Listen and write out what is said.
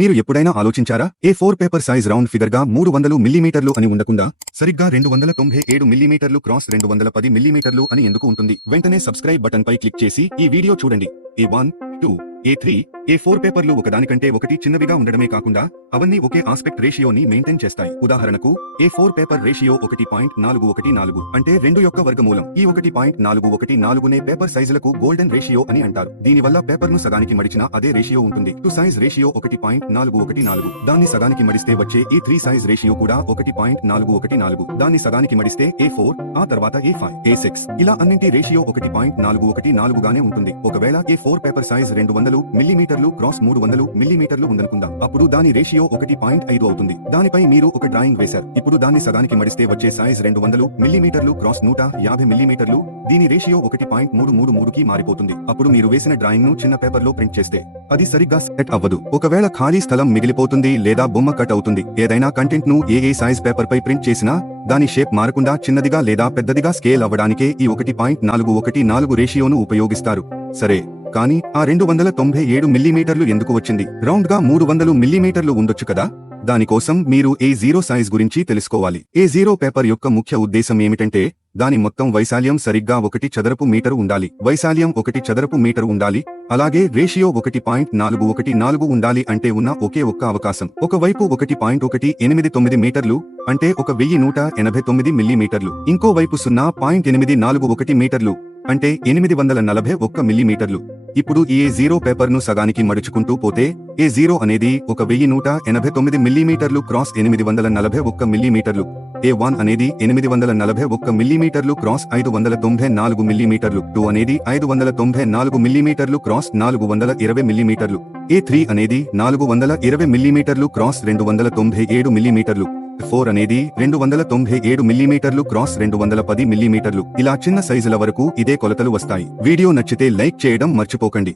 మీరు ఎప్పుడైనా ఆలోచించారా? A4 paper size round figure గా 300 మిల్లీమీటర్లు అని ఉండకుండా సరిగ్గా 297 మిల్లీమీటర్లు క్రాస్ 210 మిల్లీమీటర్లు అని ఎందుకు ఉంటుంది? వెంటనే సబ్స్క్రైబ్ బటన్ పై క్లిక్ చేసి ఈ వీడియో చూడండి. A1, 2, A3, A4 పేపర్లు ఒకదానికంటే ఒకటి చిన్నవిగా ఉండడమే కాకుండా అవన్నీ ఒకే ఆస్పెక్ట్ రేషియోని మెయింటైన్ చేస్తాయి. ఉదాహరణకు A4 పేపర్ రేషియో 1.414 అంటే 2 యొక్క వర్గమూలం. ఈ 1.414నే పేపర్ సైజులకు గోల్డెన్ రేషియో అని అంటారు. దీనివల్ల పేపర్ ను సగానికి మడిచిన అదే రేషియో ఉంటుంది. To size ratio 1.414. దాన్ని సగానికి మడిస్తే వచ్చే A3 సైజ్ రేషియో కూడా 1.414. దాన్ని సగానికి మడిస్తే A4, ఆ తర్వాత A5, A6 ఇలా అన్నింటి రేషియో 1.414 గానే ఉంటుంది. ఒకవేళ A4 పేపర్ సైజ్ 200 మిల్లీమీటర్లు క్రాస్ 300 మిల్లీమీటర్లు ఉందనుకుందాం. అప్పుడు దాని రేషియో 1.5 అవుతుంది. దానిపై మీరు ఒక డ్రాయింగ్ వేశారు. ఇప్పుడు దాన్ని సగానికి మడిస్తే వచ్చే సైజ్ 200 మిల్లీమీటర్లు క్రాస్ 150 మిల్లీమీటర్లు. దీని రేషియో 1.333కి మారిపోతుంది. అప్పుడు మీరు వేసిన డ్రాయింగ్ ను చిన్న పేపర్ లో ప్రింట్ చేస్తే అది సరిగ్గా సెట్ అవ్వదు. ఒకవేళ ఖాళీ స్థలం మిగిలిపోతుంది లేదా బొమ్మ కట్ అవుతుంది. ఏదైనా కంటెంట్ ను ఏ సైజ్ పేపర్ పై ప్రింట్ చేసినా దాని షేప్ మారకుండా చిన్నదిగా లేదా పెద్దదిగా స్కేల్ అవ్వడానికే ఈ 1.414 రేషియోను ఉపయోగిస్తారు. సరే, కానీ ఆ 297 మిల్లీమీటర్లు ఎందుకు వచ్చింది? రౌండ్ గా 300 మిల్లీమీటర్లు ఉండొచ్చు కదా. దానికోసం మీరు A0 సైజ్ గురించి తెలుసుకోవాలి. A0 పేపర్ యొక్క ముఖ్య ఉద్దేశం ఏమిటంటే దాని మొత్తం వైశాల్యం సరిగ్గా 1 చదరపు మీటరు ఉండాలి. వైశాల్యం 1 చదరపు మీటరు ఉండాలి. అలాగే రేషియో 1.414 ఉండాలి. అంటే ఉన్న ఒకే ఒక్క అవకాశం ఒకవైపు 1.189 మీటర్లు అంటే 1189 మిల్లీమీటర్లు, ఇంకో వైపు 0.841 మీటర్లు అంటే 841 మిల్లీమీటర్లు. ఇప్పుడు ఈ A0 పేపర్ ను సగానికి మడుచుకుంటూ పోతే A0 అనేది 1189 మిల్లీమీటర్లు క్రాస్ 841 మిల్లీమీటర్లు. A1 అనేది 841 మిల్లీమీటర్లు క్రాస్ 594 మిల్లీమీటర్లు. 2 అనేది 594 మిల్లీమీటర్లు క్రాస్ 420 మిల్లీమీటర్లు. A3 అనేది 420 మిల్లీమీటర్లు క్రాస్ 297 మిల్లీమీటర్లు. 4 అనేది 297 మిల్లీమీటర్లు క్రాస్ 210 మిల్లీమీటర్లు. ఇలా చిన్న సైజుల వరకు ఇదే కొలతలు వస్తాయి. వీడియో నచ్చితే లైక్ చేయడం మర్చిపోకండి.